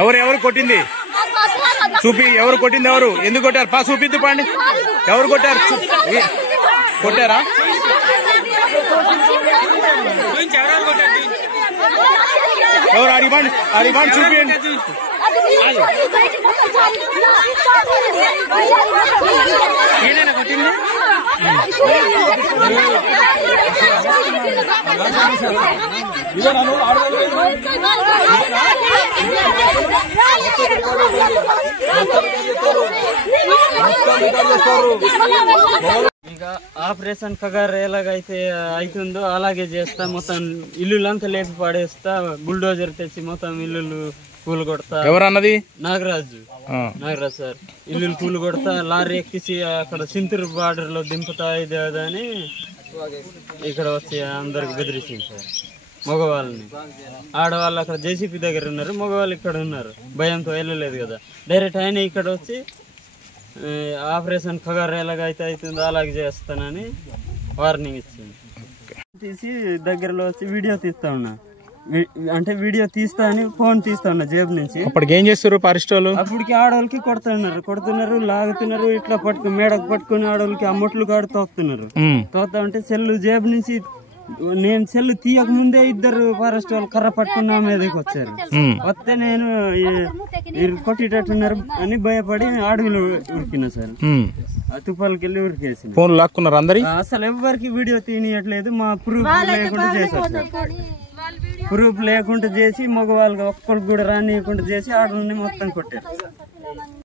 ఎవరు కొట్టింది చూపి, ఎవరు కొట్టింది, ఎవరు ఎందుకు కొట్టారు? పా చూపిద్దు పాండి, ఎవరు కొట్టారు? కొట్టారా? ఎవరు అడిగాండి చూపియండి. కొట్టింది ఇక ఆపరేషన్ కగారు ఎలాగైతే అవుతుందో అలాగే చేస్తా. మొత్తం ఇల్లులంతా లేపి పడేస్తా. బుల్డోజర్ తెచ్చి మొత్తం ఇల్లు కూలు కొడతా. ఎవరన్నది? నాగరాజు సార్. ఇల్లు కూలు కొడతా, లారీ ఎక్కిసి అక్కడ సింతూరు బార్డర్ లో దింపుతా. ఇది అని ఇక్కడ వచ్చి అందరికి బెదిరిస్తుంది సార్. మగవాళ్ళని, ఆడవాళ్ళు అక్కడ జేసీపీ దగ్గర ఉన్నారు, మగవాళ్ళు ఇక్కడ ఉన్నారు. భయంతో వెళ్ళలేదు కదా. డైరెక్ట్ ఆయన ఇక్కడ వచ్చి ఆపరేషన్ కగారు ఎలాగైతే అవుతుందో అలాగే చేస్తానని వార్నింగ్ ఇచ్చింది. తీసి దగ్గరలో వచ్చి వీడియో తీస్తా ఉన్నా. అంటే వీడియో తీస్తా అని ఫోన్ తీస్తా ఉన్నా జేబు నుంచి. అప్పటికి ఏం చేస్తారు ఫారెస్ట్ వాళ్ళు? అప్పటికి ఆడవాళ్ళకి కొడుతున్నారు, లాగుతున్నారు. ఇట్లా మేడకు పట్టుకుని ఆడవాళ్ళకి అమ్మట్లు కాడు తోస్తున్నారు. తోస్తా ఉంటే సెల్లు జేబు నుంచి నేను సెల్లు తీయక ముందే ఇద్దరు ఫారెస్ట్ వాళ్ళు కర్ర పట్టుకున్న మీదకి వచ్చారు. వస్తే నేను కొట్టేటట్టున్నారు అని భయపడి అడవిలో ఉరికినా సార్. తుపాలకి వెళ్ళి ఉరికేసి ఫోన్ లాక్కున్నారు అందరి. అసలు ఎవరికి వీడియో తీయట్లేదు. మా ప్రూఫ్ లేకుండా చేశారు సార్. ప్రూఫ్ లేకుండా చేసి మగవాళ్ళకి ఒక్కరికి కూడా రానియకుండా చేసి ఆడవాళ్ళని మొత్తం కొట్టారు.